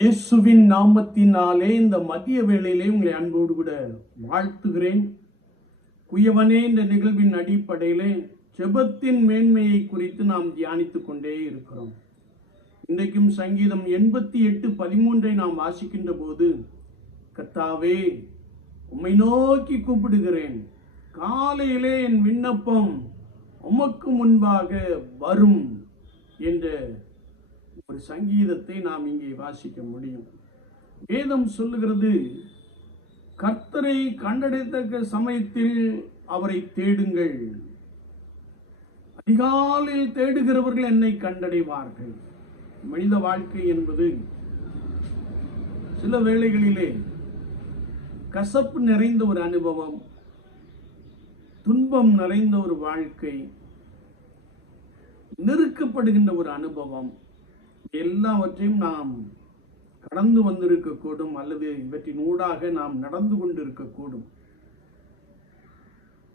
இயேசுவின் நாமத்தினாலே இந்த மதிய வேளையிலே உங்களை அன்போடு கூட வாழ்த்துகிறேன். குயவனே என்ற நிகழ்வின் அடிப்படையிலே ஜெபத்தின் மேன்மையை குறித்து நாம் தியானித்துக் கொண்டே இருக்கிறோம். இன்றைக்கும் சங்கீதம் 88:13 நாம் வாசிக்கின்ற போது, கர்த்தாவே உம்மை நோக்கி கூப்பிடுகிறேன், காலையிலே என் விண்ணப்பம் உமக்கு முன்பாக வரும் என்ற ஒரு சங்கீதத்தை நாம் இங்கே வாசிக்க முடியும். வேதம் சொல்லுகிறது, கர்த்தரை கண்டடையத்தக்க சமயத்தில் அவரை தேடுங்கள், அதிகாலையில் தேடுகிறவர்கள் என்னை கண்டடைவார்கள். மனித வாழ்க்கை என்பது சில வேளைகளிலே கசப்பு நிறைந்த ஒரு அனுபவம், துன்பம் நிறைந்த ஒரு வாழ்க்கை, நெருக்கப்படுகின்ற ஒரு அனுபவம், எல்லாவற்றையும் நாம் கடந்து வந்திருக்கக்கூடும், அல்லது இவற்றின் ஊடாக நாம் நடந்து கொண்டு இருக்கக்கூடும்.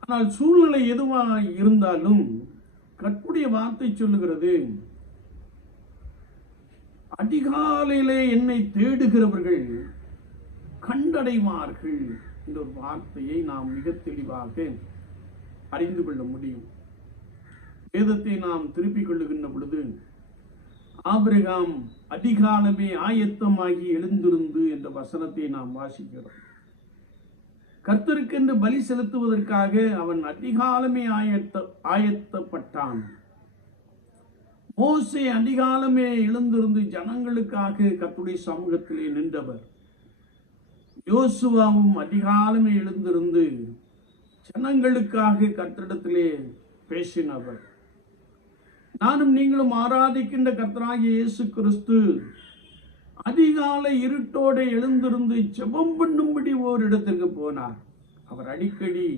ஆனால் சூழ்நிலை எதுவாக இருந்தாலும் கர்த்தருடைய வார்த்தை சொல்லுகிறது, அதிகாலையிலே என்னை தேடுகிறவர்கள் கண்டடைவார்கள் என்ற ஒரு வார்த்தையை நாம் மிக தெளிவாக அறிந்து கொள்ள முடியும். வேதத்தை நாம் திருப்பிக் கொள்ளுகின்ற பொழுது, ஆபிரகாம் அதிகாலமே ஆயத்தமாகி எழுந்திருந்து என்ற வசனத்தை நாம் வாசிக்கிறோம். கர்த்தருக்கென்று பலி செலுத்துவதற்காக அவன் அதிகாலமே ஆயத்தப்பட்டான். மோசே அதிகாலமே எழுந்திருந்து ஜனங்களுக்காக கர்த்தருடைய சமூகத்திலே நின்றவர். யோசுவாவும் அதிகாலமே எழுந்திருந்து ஜனங்களுக்காக கர்த்தரிடத்திலே பேசினவர். நானும் நீங்களும் ஆராதிக்கின்ற கர்த்தராகிய இயேசு கிறிஸ்து அதிகாலை இருட்டோடு எழுந்திருந்து ஜெபம் பண்ணும்படி ஓரிடத்திற்கு போனார். அவர் அடிக்கடி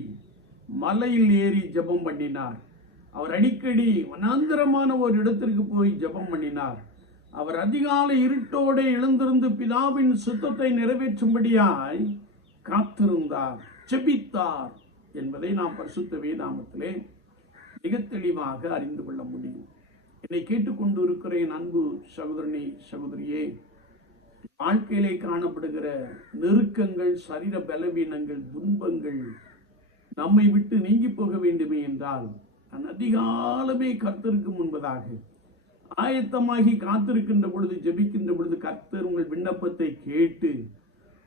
மலையில் ஏறி ஜெபம் பண்ணினார். அவர் அடிக்கடி வனாந்தரமான ஒரு இடத்திற்கு போய் ஜெபம் பண்ணினார். அவர் அதிகாலை இருட்டோடு எழுந்திருந்து பிதாவின் சித்தத்தை நிறைவேற்றும்படியாய் காத்திருந்தார், ஜெபித்தார் என்பதை நாம் பரிசுத்த வேதாகமத்திலே மிக தெளிவாக அறிந்து கொள்ள முடியும். என்னை கேட்டுக்கொண்டு இருக்கிற என் அன்பு சகோதரனே, சகோதரியே, வாழ்க்கையிலே காணப்படுகிற நெருக்கங்கள், சரீர பலவீனங்கள், துன்பங்கள் நம்மை விட்டு நீங்கி போக வேண்டுமே என்றால், நான் அதிகாலமே கர்த்தருக்கு முன்பதாக ஆயத்தமாகி காத்திருக்கின்ற பொழுது, ஜெபிக்கின்ற பொழுது, கர்த்தர் உங்கள் விண்ணப்பத்தை கேட்டு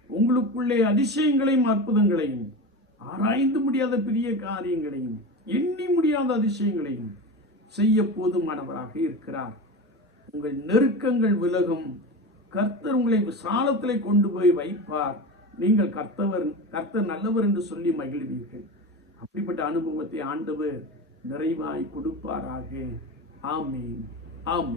உங்களுக்குள்ளே அதிசயங்களையும் அற்புதங்களையும், ஆராய்ந்து முடியாத பெரிய காரியங்களையும், எண்ணி முடியாத அதிசயங்களையும் செய்ய போதுமானவராக இருக்கிறார். உங்கள் நெருக்கங்கள் விலகும். கர்த்தர் உங்களை விசாலத்திலே கொண்டு போய் வைப்பார். நீங்கள் கர்த்தர் நல்லவர் என்று சொல்லி மகிழ்வீர்கள். அப்படிப்பட்ட அனுபவத்தை ஆண்டவர் நிறைவாய் கொடுப்பாராக. ஆமென், ஆமென்.